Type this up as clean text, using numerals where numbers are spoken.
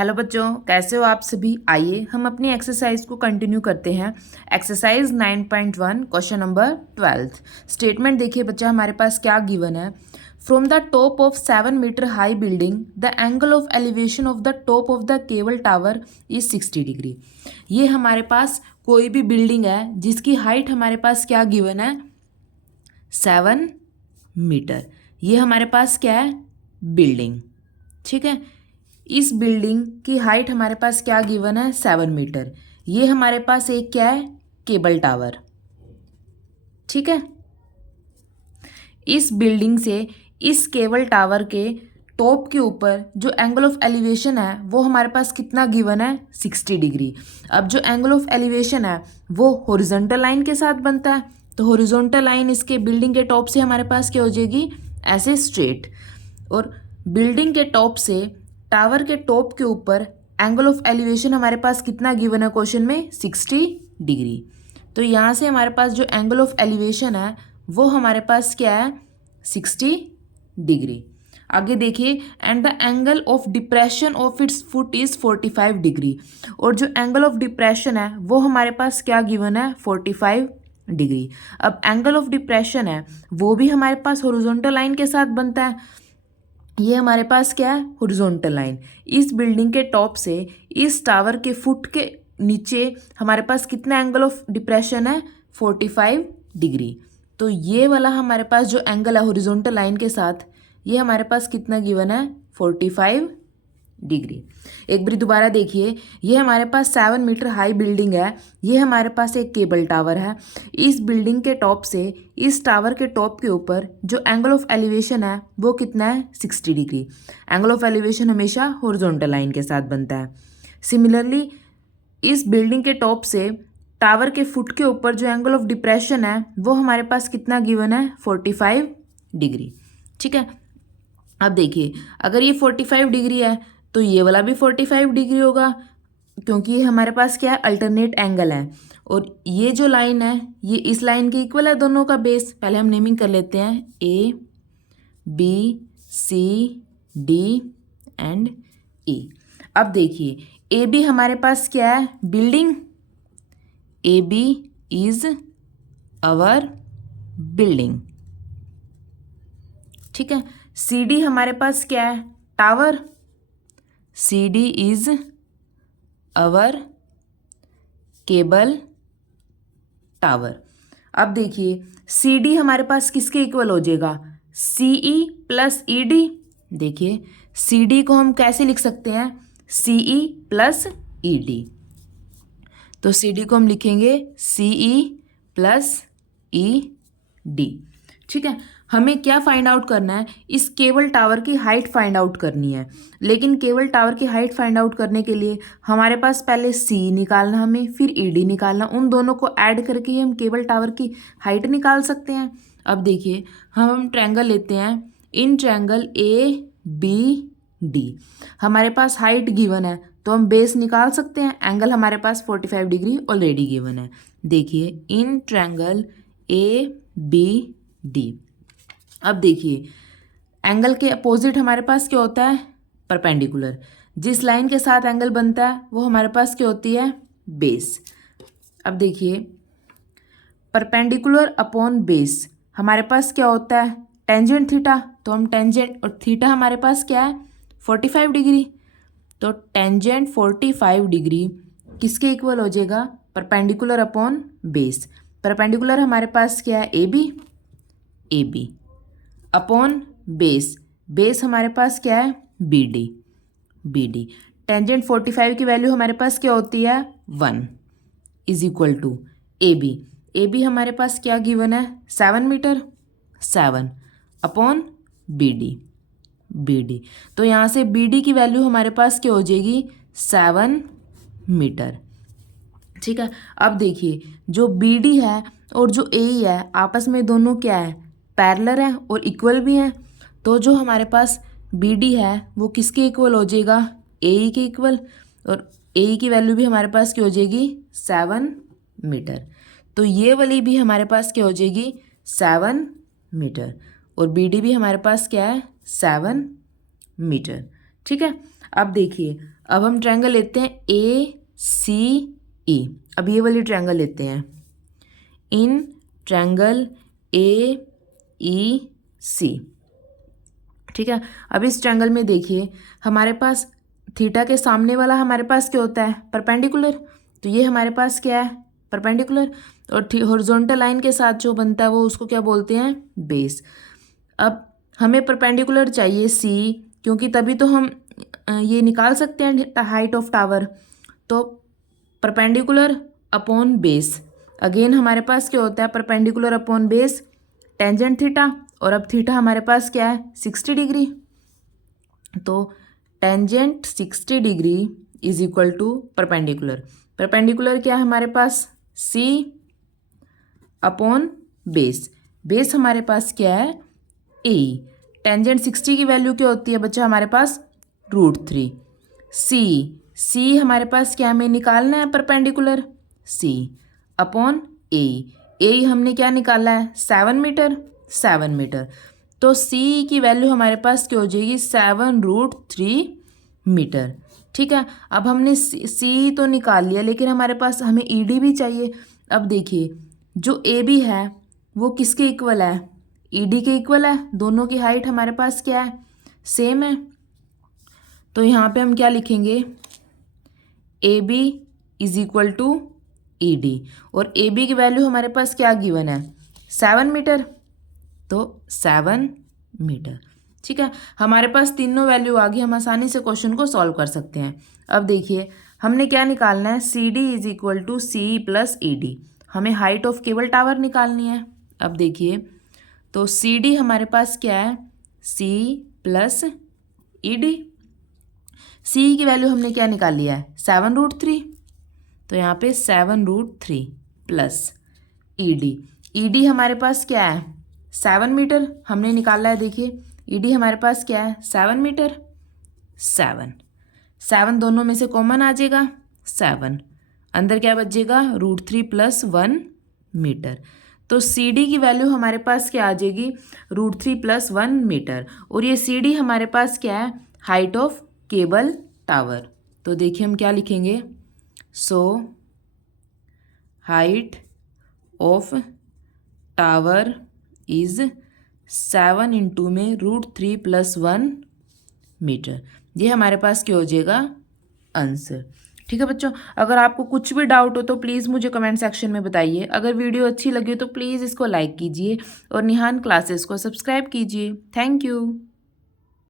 Hello बच्चों, कैसे हो आप सभी। आइए हम अपनी एक्सरसाइज को कंटिन्यू करते हैं। Exercise 9.1 question number 12। स्टेटमेंट देखिए बच्चा, हमारे पास क्या गिवन है। From the top of 7 metre high building the angle of elevation of the top of the cable tower is 60 degree. ये हमारे पास कोई भी बिल्डिंग है जिसकी हाइट हमारे पास क्या गिवन है, 7 मीटर। ये हमारे पास क्या है, बिल्डिंग। ठीक है, इस बिल्डिंग की हाइट हमारे पास क्या गिवन है, 7 मीटर। ये हमारे पास एक क्या है, केबल टावर। ठीक है, इस बिल्डिंग से इस केबल टावर के टॉप के ऊपर जो एंगल ऑफ एलिवेशन है वो हमारे पास कितना गिवन है, 60 डिग्री। अब जो एंगल ऑफ एलिवेशन है वो हॉरिजॉन्टल लाइन के साथ बनता है, तो हॉरिजॉन्टल लाइन इसके बिल्डिंग के टॉप से हमारे पास क्या हो जाएगी, ऐसे स्ट्रेट। और बिल्डिंग के टॉप से टावर के टॉप के ऊपर एंगल ऑफ एलिवेशन हमारे पास कितना गिवन है क्वेश्चन में, 60 डिग्री। तो यहाँ से हमारे पास जो एंगल ऑफ एलिवेशन है वो हमारे पास क्या है, 60 डिग्री। आगे देखिए, and the angle of depression of its foot is 45 degree. और जो एंगल ऑफ डिप्रेशन है वो हमारे पास क्या गिवन है, 45 डिग्री। अब एंगल ऑफ डिप्रेशन है वो भी हमारे पास हॉरिजॉन्टल लाइन के साथ बनता है। ये हमारे पास क्या है, हॉरिजॉन्टल लाइन। इस बिल्डिंग के टॉप से इस टावर के फुट के नीचे हमारे पास कितना एंगल ऑफ डिप्रेशन है, 45 डिग्री। तो ये वाला हमारे पास जो एंगल है हॉरिजॉन्टल लाइन के साथ, ये हमारे पास कितना गिवन है, 45 डिग्री। एक बार दोबारा देखिए, ये हमारे पास 7 मीटर हाई बिल्डिंग है। ये हमारे पास एक केबल टावर है। इस बिल्डिंग के टॉप से इस टावर के टॉप के ऊपर जो एंगल ऑफ एलिवेशन है वो कितना है, 60 डिग्री। एंगल ऑफ एलिवेशन हमेशा हॉरिजॉन्टल लाइन के साथ बनता है। सिमिलरली इस बिल्डिंग के टॉप से टावर के फुट के ऊपर जो एंगल ऑफ डिप्रेशन है वो हमारे पास कितना गिवन है, 45 डिग्री। ठीक है, अब देखिए, अगर ये 45 डिग्री है तो ये वाला भी 45 डिग्री होगा, क्योंकि ये हमारे पास क्या है, अल्टरनेट एंगल है। और ये जो लाइन है ये इस लाइन के इक्वल है, दोनों का बेस। पहले हम नेमिंग कर लेते हैं, A B C D and E. अब देखिए, ए बी हमारे पास क्या है, building. A B is our building. ठीक है, सी डी हमारे पास क्या है, tower. C D is our cable tower. अब देखिए, सी डी हमारे पास किसके इक्वल हो जाएगा, सी ई प्लस ई डी। देखिए, सी डी को हम कैसे लिख सकते हैं, सी ई प्लस ई डी। तो सी डी को हम लिखेंगे सी ई प्लस ई डी। ठीक है, हमें क्या फाइंड आउट करना है, इस केबल टावर की हाइट फाइंड आउट करनी है। लेकिन केबल टावर की हाइट फाइंड आउट करने के लिए हमारे पास पहले सी निकालना, हमें फिर ई डी निकालना। उन दोनों को ऐड करके ही हम केबल टावर की हाइट निकाल सकते हैं। अब देखिए, हम ट्रायंगल लेते हैं, in triangle A B D हमारे पास हाइट गिवन है तो हम बेस निकाल सकते हैं। एंगल हमारे पास 45 डिग्री ऑलरेडी गिवन है। देखिए, in triangle A B D. अब देखिए, एंगल के अपोजिट हमारे पास क्या होता है, परपेंडिकुलर। जिस लाइन के साथ एंगल बनता है वो हमारे पास क्या होती है, बेस। अब देखिए, परपेंडिकुलर अपॉन बेस हमारे पास क्या होता है, टेंजेंट थीटा। तो हम टेंजेंट, और थीटा हमारे पास क्या है, 45 डिग्री। तो टेंजेंट 45 डिग्री किसके इक्वल हो जाएगा, परपेंडिकुलर अपॉन बेस। परपेंडिकुलर हमारे पास क्या है, A B upon base. Base हमारे पास क्या है, बी डी। टेंजेंट 45 की वैल्यू हमारे पास क्या होती है, 1 is equal to A B हमारे पास क्या गिवन है, 7 मीटर। 7 upon B D. तो यहाँ से बी डी की वैल्यू हमारे पास क्या हो जाएगी, 7 मीटर। ठीक है, अब देखिए, जो बी डी है और जो ए है आपस में दोनों क्या है, पैरेलल है और इक्वल भी हैं। तो जो हमारे पास बी डी है वो किसके इक्वल हो जाएगा, ए के इक्वल। और ए की वैल्यू भी हमारे पास क्या हो जाएगी, 7 मीटर। तो ये वाली भी हमारे पास क्या हो जाएगी, 7 मीटर। और बी डी भी हमारे पास क्या है, 7 मीटर। ठीक है, अब देखिए, अब हम ट्रायंगल लेते हैं ACE। अब ये वाली ट्रायंगल लेते हैं, इन ट्रायंगल AEC। ठीक है, अब इस ट्रायंगल में देखिए हमारे पास थीटा के सामने वाला हमारे पास क्या होता है, परपेंडिकुलर। तो ये हमारे पास क्या है, परपेंडिकुलर। और हॉरिजॉन्टल लाइन के साथ जो बनता है वो उसको क्या बोलते हैं, बेस। अब हमें परपेंडिकुलर चाहिए C, क्योंकि तभी तो हम ये निकाल सकते हैं हाइट ऑफ टावर। तो परपेंडिकुलर अपॉन बेस, अगेन हमारे पास क्या होता है, perpendicular upon base tangent theta. और अब थीटा हमारे पास क्या है, 60 डिग्री। तो tangent 60 degree is equal to perpendicular. Perpendicular क्या है हमारे पास, C अपॉन बेस। बेस हमारे पास क्या है, A। टेंजेंट 60 की वैल्यू क्या होती है बच्चा हमारे पास, √3। C हमारे पास क्या हमें निकालना है, परपेंडिकुलर, C अपॉन A हमने क्या निकाला है, 7 मीटर। तो C की वैल्यू हमारे पास क्या हो जाएगी, 7√3 मीटर। ठीक है, अब हमने C तो निकाल लिया, लेकिन हमारे पास हमें ED भी चाहिए। अब देखिए जो AB है वो किसके इक्वल है, ED के इक्वल है। दोनों की हाइट हमारे पास क्या है, सेम है। तो यहाँ पे हम क्या लिखेंगे, AB is equal to ED। और AB की वैल्यू हमारे पास क्या गिवन है, 7 मीटर। तो 7 मीटर। ठीक है, हमारे पास तीनों वैल्यू आ गई, हम आसानी से क्वेश्चन को सॉल्व कर सकते हैं। अब देखिए हमने क्या निकालना है, CD is equal to CE plus ED। हमें हाइट ऑफ केबल टावर निकालनी है। अब देखिए तो CD हमारे पास क्या है, C प्लस ED। C की वैल्यू हमने क्या निकाल लिया है, 7√3। तो यहाँ पे 7√3 प्लस ED हमारे पास क्या है, 7 मीटर हमने निकाला है। देखिए ED हमारे पास क्या है, 7 मीटर। 7 दोनों में से कॉमन आ जाएगा, 7 अंदर क्या बचेगा, √3 प्लस 1 मीटर। तो CD की वैल्यू हमारे पास क्या आ जाएगी, √3 प्लस 1 मीटर। और ये CD हमारे पास क्या है, हाइट ऑफ केबल टावर। तो देखिए हम क्या लिखेंगे, so height of tower is 7 into में √3 प्लस 1 मीटर। ये हमारे पास क्या हो जाएगा, आंसर। ठीक है बच्चों, अगर आपको कुछ भी डाउट हो तो प्लीज़ मुझे कमेंट सेक्शन में बताइए। अगर वीडियो अच्छी लगी तो प्लीज़ इसको लाइक कीजिए और निहान क्लासेस को सब्सक्राइब कीजिए। Thank you.